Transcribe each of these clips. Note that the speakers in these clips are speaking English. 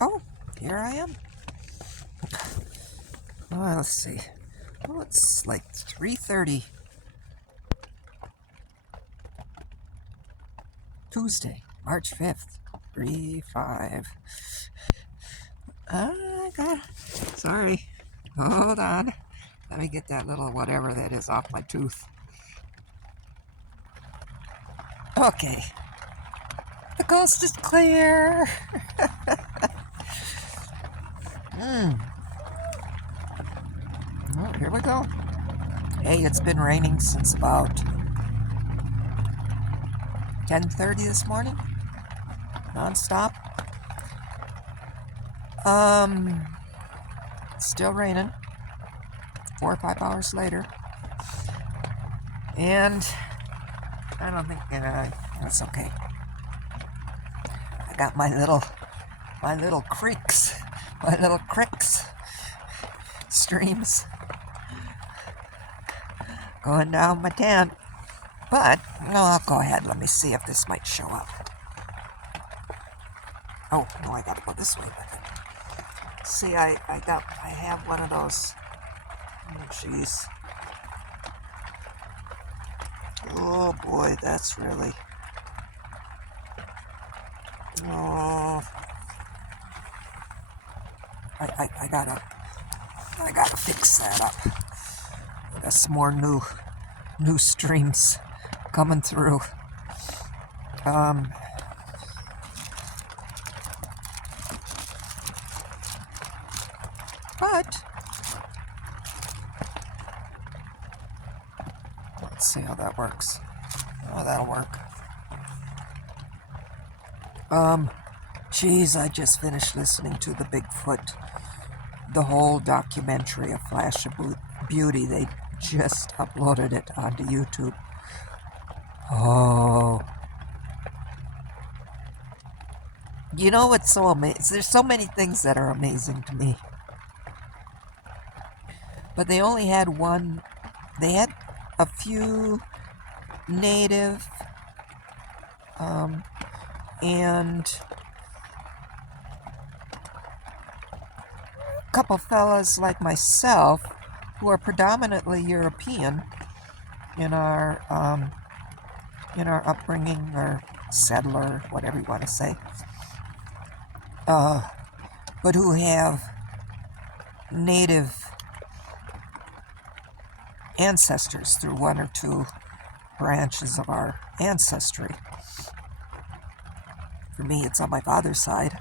Oh, here I am. Let's see. Oh, it's like 3:30. Tuesday, March 5th. 3-5. I got. Sorry. Hold on. Let me get that little whatever that is off my tooth. Okay. The coast is clear. Oh, here we go. Hey, it's been raining since about 10:30 this morning. Non-stop. Still raining. 4 or 5 hours later. And I don't think that's okay. I got my little creeks, streams going down my tent. But no, I'll go ahead. Let me see if this might show up. Oh no, I gotta go this way with it. See, I have one of those. Oh jeez. Oh boy, that's really. Oh, I gotta fix that up. I got some more new streams coming through. But let's see how that works. Oh, that'll work. Geez, I just finished listening to the Bigfoot, the whole documentary, A Flash of Beauty. They just uploaded it onto YouTube. Oh. You know what's so amazing? There's so many things that are amazing to me. But they only had one. They had a few native and a couple fellas like myself who are predominantly European in our upbringing, or settler, whatever you want to say, but who have native ancestors through one or two branches of our ancestry. For me, it's on my father's side.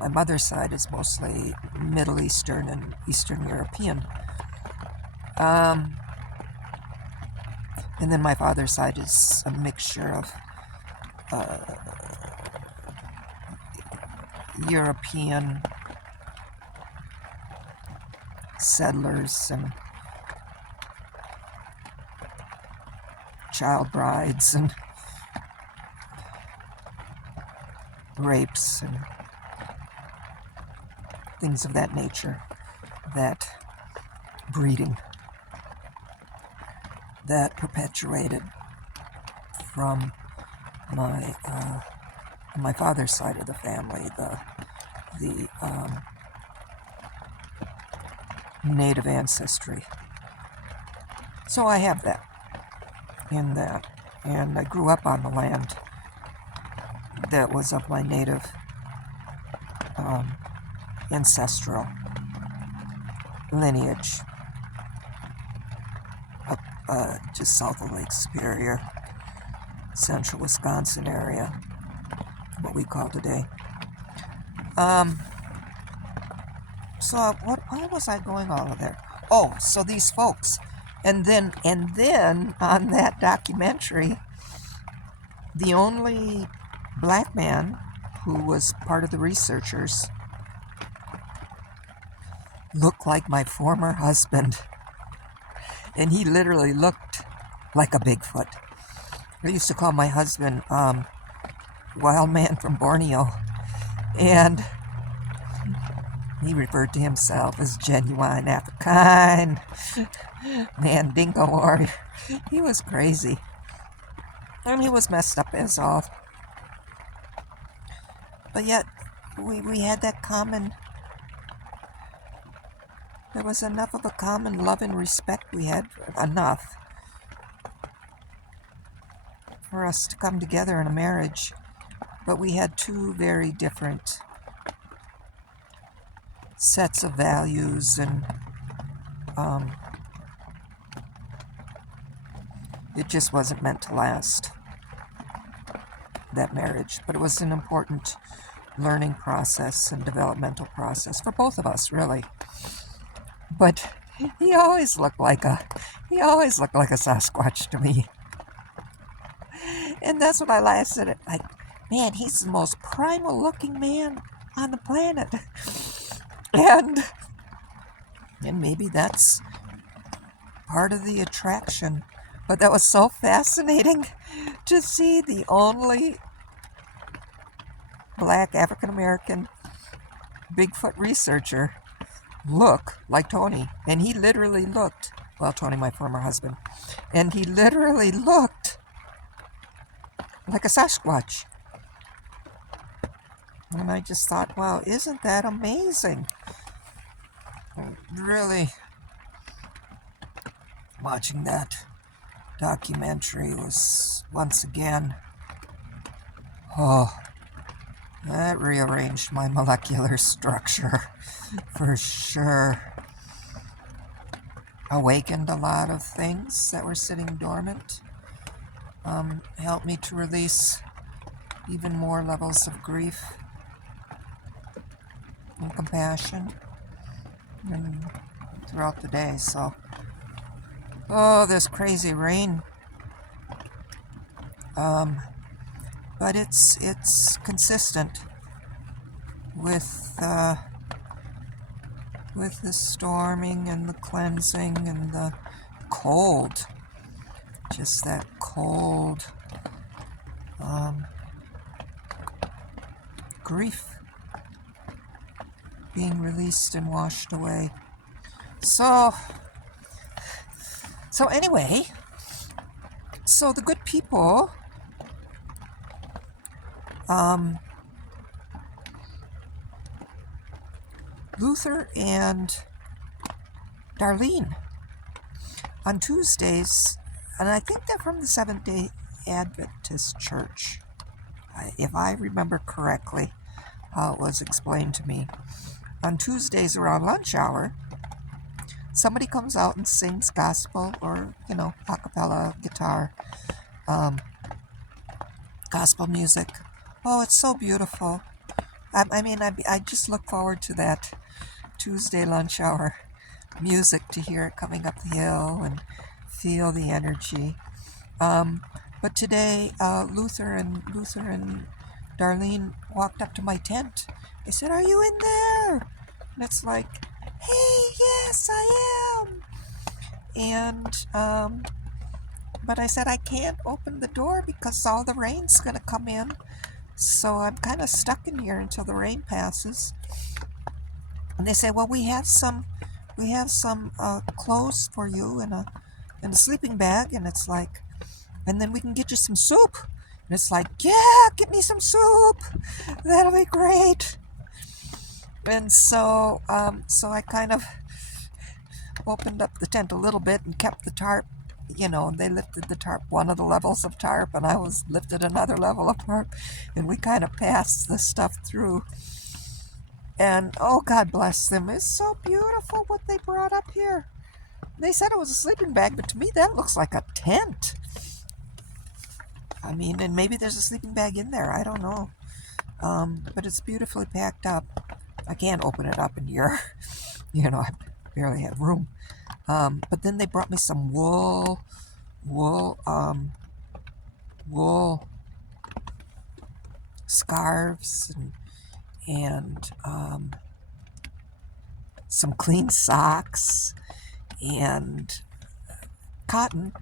My mother's side is mostly Middle Eastern and Eastern European. And then my father's side is a mixture of European settlers and child brides and rapes and things of that nature, that breeding that perpetuated from my father's side of the family, the native ancestry. So I have that in that, and I grew up on the land that was of my native ancestral lineage, up just south of Lake Superior, central Wisconsin area, what we call today. So why was I going all of there? Oh, so these folks, and then on that documentary, the only black man who was part of the researchers looked like my former husband, and he literally looked like a Bigfoot. I used to call my husband Wild Man from Borneo, and he referred to himself as Genuine African Mandingo warrior. He was crazy, and he was messed up as all. But yet, we had that common, there was enough of a common love and respect. We had enough for us to come together in a marriage, but we had two very different sets of values, and it just wasn't meant to last, that marriage. But it was an important learning process and developmental process for both of us, really. But he always looked like a Sasquatch to me. And that's what I last said. Like, man, he's the most primal looking man on the planet. And maybe that's part of the attraction. But that was so fascinating to see the only black African American Bigfoot researcher look like Tony. And he literally looked, well, Tony, my former husband, and he literally looked like a Sasquatch. And I just thought, wow, isn't that amazing? Really, watching that documentary was, once again, that rearranged my molecular structure for sure. Awakened a lot of things that were sitting dormant. Helped me to release even more levels of grief and compassion and throughout the day. So, this crazy rain. But it's consistent with the storming and the cleansing and the cold. Just that cold grief being released and washed away. So anyway, so the good people, Luther and Darlene, on Tuesdays, and I think they're from the Seventh-day Adventist Church, if I remember correctly, how it was explained to me. On Tuesdays around lunch hour, somebody comes out and sings gospel or, a cappella guitar, gospel music. Oh, it's so beautiful. I just look forward to that Tuesday lunch hour music, to hear it coming up the hill and feel the energy. But today, Luther and Darlene walked up to my tent. They said, "Are you in there?" And it's like, "Hey, yes, I am." And but I said I can't open the door because all the rain's gonna come in. So I'm kind of stuck in here until the rain passes. And they say, "Well, we have some clothes for you in a sleeping bag," and it's like, "And then we can get you some soup." And it's like, "Yeah, get me some soup. That'll be great." And so I kind of opened up the tent a little bit and kept the tarp. They lifted the tarp, one of the levels of tarp, and I was lifted another level of tarp, and we kind of passed the stuff through. And oh, God bless them. It's so beautiful what they brought up here. They said it was a sleeping bag, but to me that looks like a tent. And maybe there's a sleeping bag in there. I don't know. But it's beautifully packed up. I can't open it up in here. I barely have room. But then they brought me some wool scarves and some clean socks and cotton.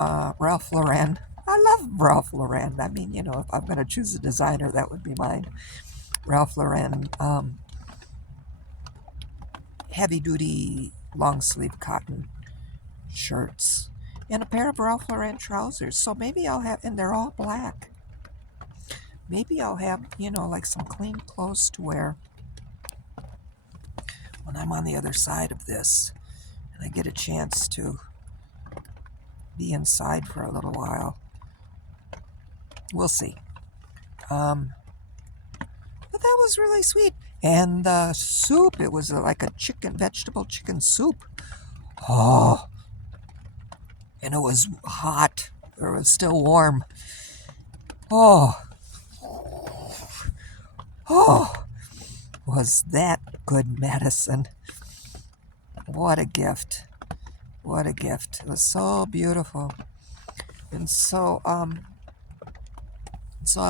Ralph Lauren. I love Ralph Lauren. If I'm going to choose a designer, that would be mine. Ralph Lauren heavy-duty long-sleeve cotton shirts and a pair of Ralph Lauren trousers. So maybe I'll have, and they're all black. maybe I'll have, like some clean clothes to wear when I'm on the other side of this and I get a chance to be inside for a little while. We'll see. But that was really sweet. And the soup, it was like a vegetable chicken soup. Oh, and it was hot, or it was still warm. Oh, oh, was that good medicine. What a gift. What a gift. It was so beautiful. And so I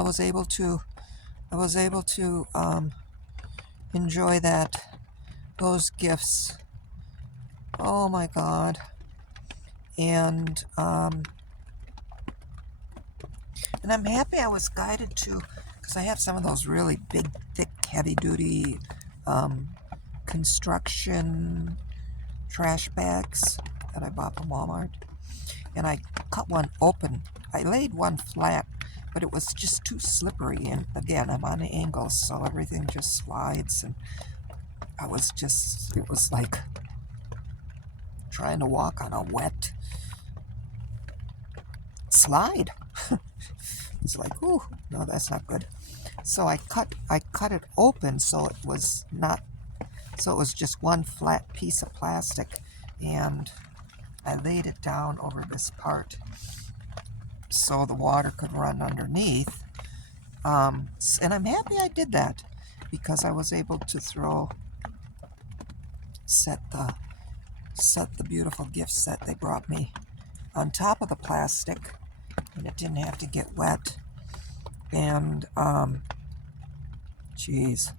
was able to enjoy those gifts. Oh my God. And I'm happy I was guided to, because I have some of those really big, thick, heavy-duty construction trash bags that I bought from Walmart. And I cut one open. I laid one flat, but it was just too slippery. And again, I'm on an angle, so everything just slides. And it was like trying to walk on a wet slide. It's like, ooh, no, that's not good. So I cut it open so it was just one flat piece of plastic, and I laid it down over this part so the water could run underneath. And I'm happy I did that, because I was able to set the beautiful gift set they brought me on top of the plastic, and it didn't have to get wet. And geez,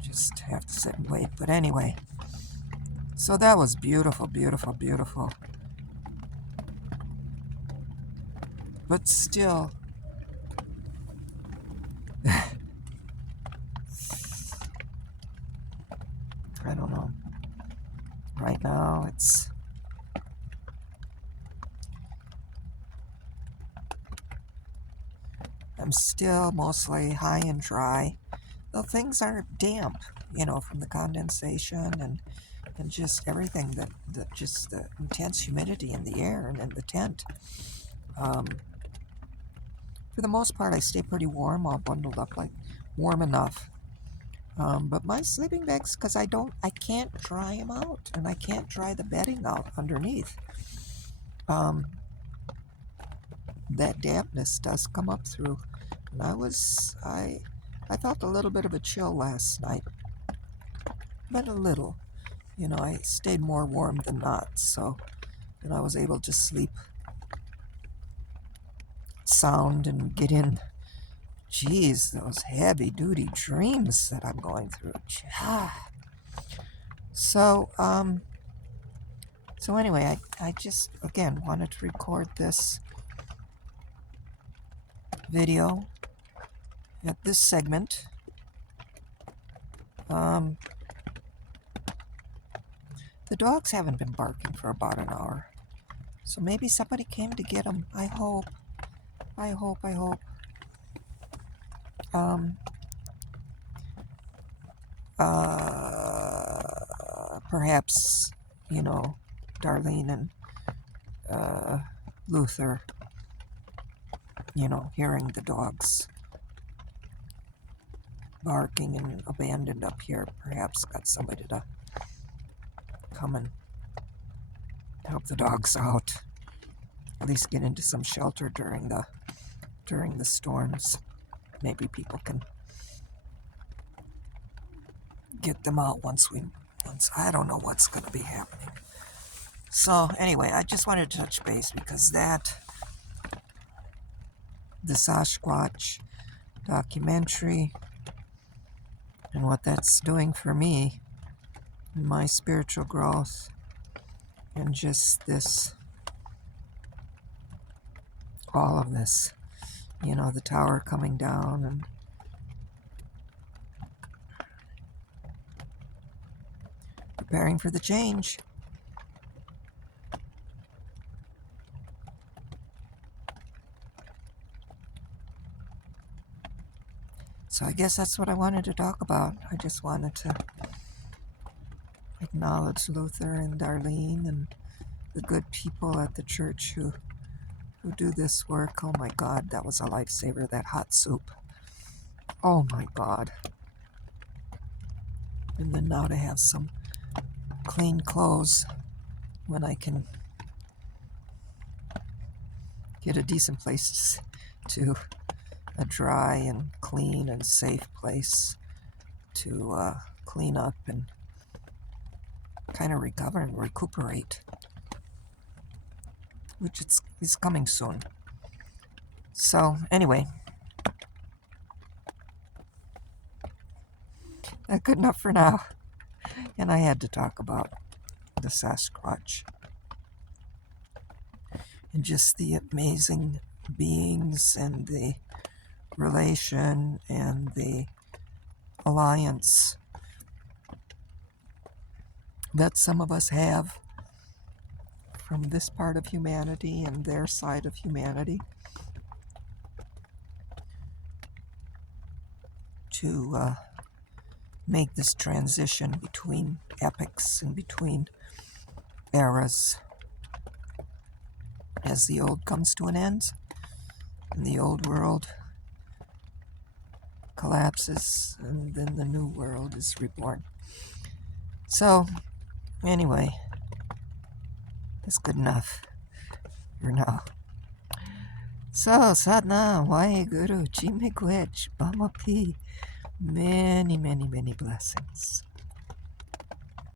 just have to sit and wait. But anyway, so that was beautiful, beautiful, beautiful. But still, I don't know. Right now, I'm still mostly high and dry. Though things are damp, from the condensation and just everything just the intense humidity in the air and in the tent. For the most part, I stay pretty warm, all bundled up, like warm enough. But my sleeping bags, because I can't dry them out, and I can't dry the bedding out underneath. That dampness does come up through. And I felt a little bit of a chill last night, but a little. I stayed more warm than not, so, and I was able to sleep sound and get in. Geez, those heavy-duty dreams that I'm going through. So anyway, I just, again, wanted to record this video at this segment. The dogs haven't been barking for about an hour, so maybe somebody came to get them. I hope. Perhaps, Darlene and Luther, hearing the dogs barking and abandoned up here, perhaps got somebody to come and help the dogs out. At least get into some shelter during the storms. Maybe people can get them out once I don't know what's going to be happening. So anyway, I just wanted to touch base, because the Sasquatch documentary and what that's doing for me and my spiritual growth, and just all of this, the tower coming down and preparing for the change. So I guess that's what I wanted to talk about. I just wanted to acknowledge Luther and Darlene and the good people at the church who do this work. Oh my God, that was a lifesaver, that hot soup. Oh my God. And then now to have some clean clothes when I can get a decent place to a dry and clean and safe place to clean up and kind of recover and recuperate, which is coming soon. So anyway, that's good enough for now. And I had to talk about the Sasquatch and just the amazing beings and the relation and the alliance that some of us have from this part of humanity and their side of humanity to make this transition between epochs and between eras as the old comes to an end and the old world collapses and then the new world is reborn. So anyway, that's good enough for now. So Sadhna, Waheguru, Chimegwech, Bamapi, many, many, many blessings.